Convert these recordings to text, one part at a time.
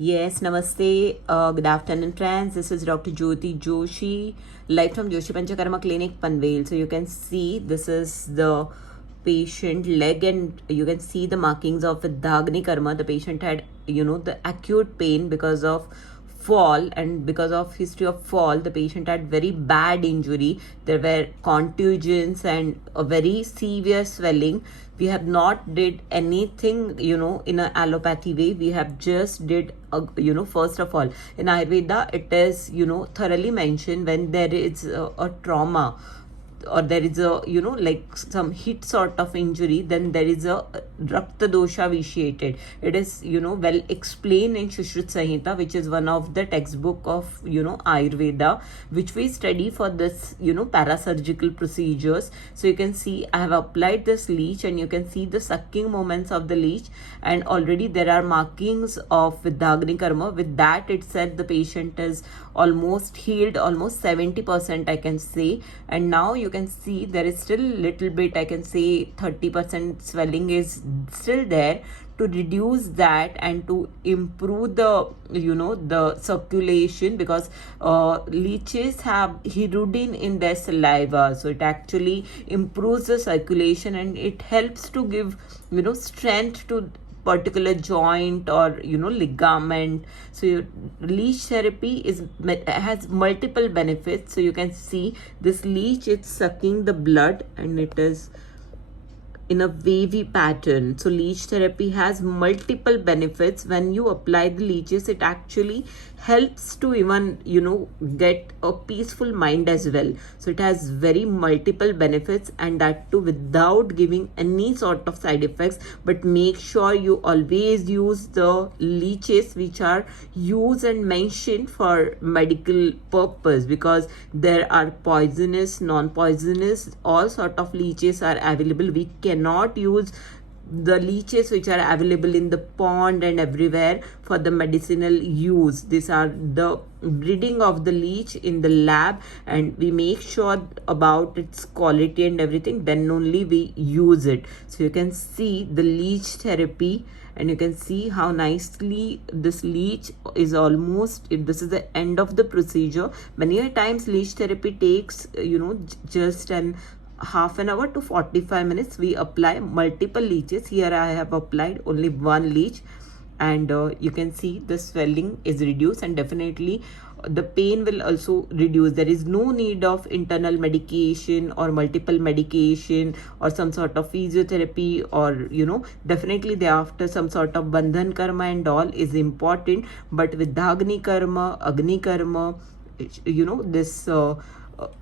Yes, namaste. Good afternoon, friends. This is Dr. Jyoti Joshi, live from Joshi Panchakarma Clinic, Panvel. So you can see this is the patient leg, and you can see the markings of Dagni Karma. The patient had, the acute pain because of fall, and because of history of fall the patient had very bad injury. There were contusions and a very severe swelling. We have not did anything in a allopathy way. We have just did first of all, in Ayurveda it is thoroughly mentioned when there is a trauma, or there is a like some hit sort of injury, then there is a rakta dosha vitiated. It is well explained in Shushruta Samhita, which is one of the textbook of Ayurveda, which we study for this parasurgical procedures. So you can see I have applied this leech, and you can see the sucking moments of the leech, and already there are markings of Vidagni Karma. With that itself the patient is almost healed, almost 70% I can say. And now you can see there is still little bit, I can say 30% swelling is still there. To reduce that and to improve the the circulation, because leeches have hirudin in their saliva, so it actually improves the circulation, and it helps to give strength to particular joint or ligament. So leech therapy has multiple benefits. So you can see this leech, it's sucking the blood, and it is in a wavy pattern. So leech therapy has multiple benefits. When you apply the leeches, it actually helps to even get a peaceful mind as well. So it has very multiple benefits, and that too without giving any sort of side effects. But make sure you always use the leeches which are used and mentioned for medical purpose, because there are poisonous, non-poisonous, all sort of leeches are available. We cannot use the leeches which are available in the pond and everywhere for the medicinal use. These are the breeding of the leech in the lab, and we make sure about its quality and everything, then only we use it. So you can see the leech therapy, and you can see how nicely this leech is almost, this is the end of the procedure. Many times leech therapy takes just an half an hour to 45 minutes. We apply multiple leeches. Here I have applied only one leech, and you can see the swelling is reduced, and definitely the pain will also reduce. There is no need of internal medication or multiple medication or some sort of physiotherapy, or definitely thereafter some sort of bandhan karma and all is important. But with Dagni Karma, Agni Karma, this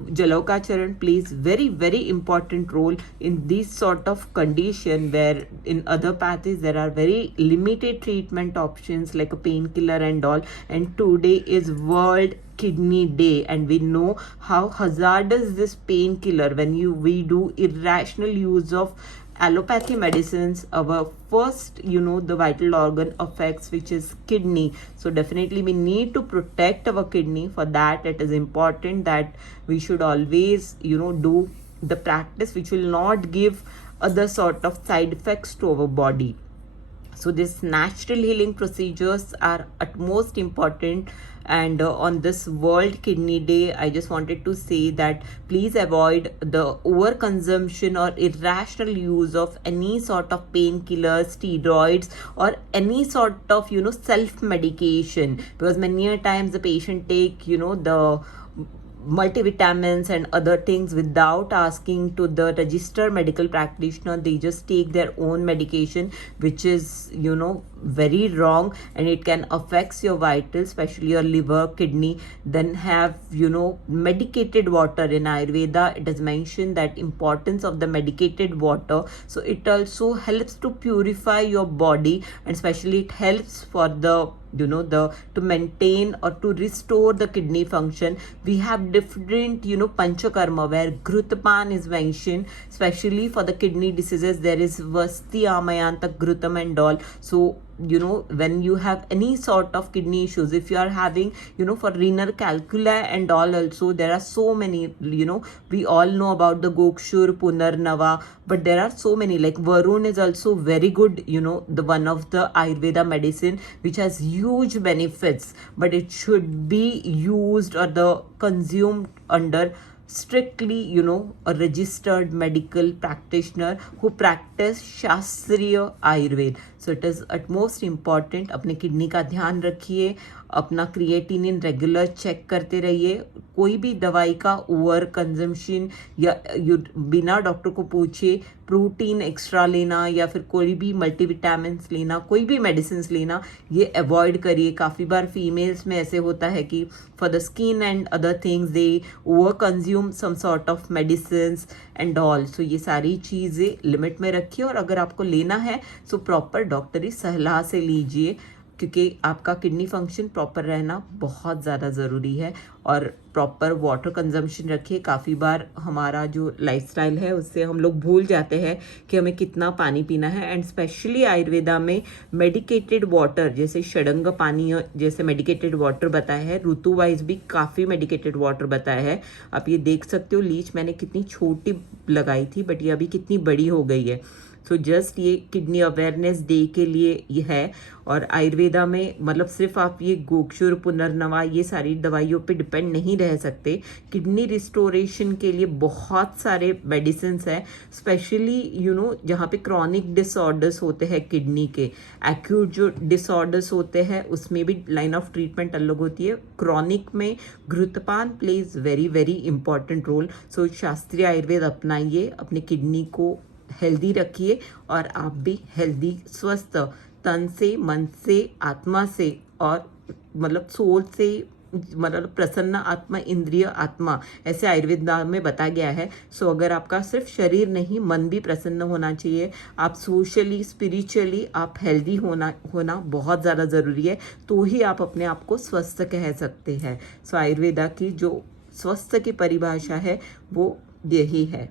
Jalokacharan plays very very important role in this sort of condition, where in other pathies there are very limited treatment options like a painkiller and all. And today is World Kidney Day, and we know how hazardous this painkiller, when we do irrational use of allopathy medicines, our first the vital organ affects, which is kidney. So definitely we need to protect our kidney. For that it is important that we should always do the practice which will not give other sort of side effects to our body. So these natural healing procedures are utmost important. And on this World Kidney Day, I just wanted to say that please avoid the overconsumption or irrational use of any sort of painkillers, steroids, or any sort of self medication, because many a times the patient take the multivitamins and other things without asking to the registered medical practitioner. They just take their own medication, which is very wrong, and it can affect your vitals, especially your liver, kidney. Then have medicated water. In Ayurveda it is mentioned that importance of the medicated water. So it also helps to purify your body, and especially it helps for the to maintain or to restore the kidney function. We have different panchakarma where Ghrutapan is mentioned, especially for the kidney diseases. There is Vasti Amayanta Ghrutam and all. So when you have any sort of kidney issues, if you are having, for renal calculi and all, also there are so many, we all know about the Gokshur, Punarnava, but there are so many, like Varun is also very good, the one of the Ayurveda medicine which has huge benefits, but it should be used or the consumed under strictly, a registered medical practitioner who practice Shastriya Ayurveda. So it is utmost important. अपने kidney का ध्यान रखिए, अपना creatinine regular check करते रहिए, कोई भी दवाई का ओवर कंजम्पशन या बिना डॉक्टर को पूछे प्रोटीन एक्स्ट्रा लेना या फिर कोई भी मल्टीविटामिन्स लेना, कोई भी मेडिसिन लेना, ये अवॉइड करिए. काफ़ी बार फीमेल्स में ऐसे होता है कि for the skin and other things they over consume some sort of medicine and all. So ये सारी चीज़ें लिमिट में रखिए, और अगर आपको लेना है सो प्रॉपर डॉक्टरी सलाह से लीजिए, क्योंकि आपका किडनी फंक्शन प्रॉपर रहना बहुत ज़्यादा ज़रूरी है. और प्रॉपर वाटर कंजम्पशन रखिए. काफ़ी बार हमारा जो लाइफस्टाइल है उससे हम लोग भूल जाते हैं कि हमें कितना पानी पीना है. एंड स्पेशली आयुर्वेदा में मेडिकेटेड वाटर, जैसे षडंग पानी जैसे मेडिकेटेड वाटर बताया है, ऋतु वाइज भी काफ़ी मेडिकेटेड वाटर बताया है. आप ये देख सकते हो, लीच मैंने कितनी छोटी लगाई थी बट ये अभी कितनी बड़ी हो गई है. सो जस्ट ये किडनी अवेयरनेस डे के लिए ये है. और आयुर्वेदा में मतलब सिर्फ आप ये गोक्षुर, पुनर्नवा, ये सारी दवाइयों पे डिपेंड नहीं रह सकते. किडनी रिस्टोरेशन के लिए बहुत सारे मेडिसिन है, स्पेशली जहाँ पे क्रॉनिक डिसऑर्डर्स होते हैं किडनी के. एक्यूट जो डिसऑर्डर्स होते हैं उसमें भी लाइन ऑफ ट्रीटमेंट अलग होती है. क्रॉनिक में घृतपान plays very very important role. So शास्त्रीय आयुर्वेद अपनाइए, अपने किडनी को हेल्दी रखिए, और आप भी हेल्दी, स्वस्थ तन से, मन से, आत्मा से, और मतलब सोल से, मतलब प्रसन्न आत्मा, इंद्रिय आत्मा, ऐसे आयुर्वेद में बताया गया है. सो अगर आपका सिर्फ शरीर नहीं, मन भी प्रसन्न होना चाहिए, आप सोशली, स्पिरिचुअली आप हेल्दी होना बहुत ज़्यादा ज़रूरी है, तो ही आप अपने आप को स्वस्थ कह सकते हैं. सो आयुर्वेदा की जो स्वस्थ की परिभाषा है वो यही है.